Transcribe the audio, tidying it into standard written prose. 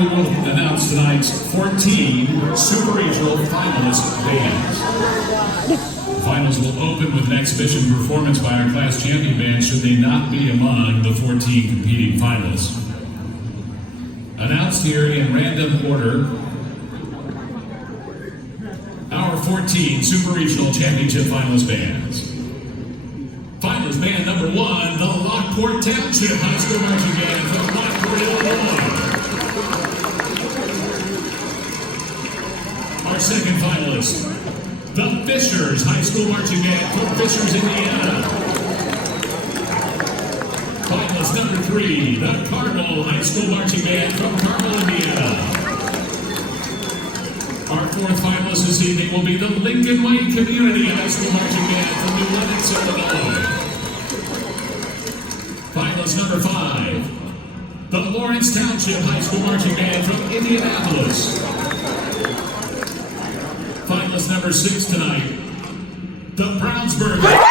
we will announce tonight's 14 Super Regional Finalist bands. The finals will open with an exhibition performance by our class champion band should they not be among the 14 competing finalists. Announced here in random order, our 14 Super Regional Championship finalist bands. Finalist band number 1, the Lockport Township High School Marching Band from Lockport, Illinois. Our second finalist, the Fishers High School Marching Band from Fishers, Indiana. Finalist number 3, the Carmel High School Marching Band from Carmel, Indiana. Our fourth finalist this evening will be the Lincoln White Community High School Marching Band from New Lenox, Illinois. Finalist number 5, the Lawrence Township High School Marching Band from Indianapolis. Finalist number 6 tonight, the Brownsburg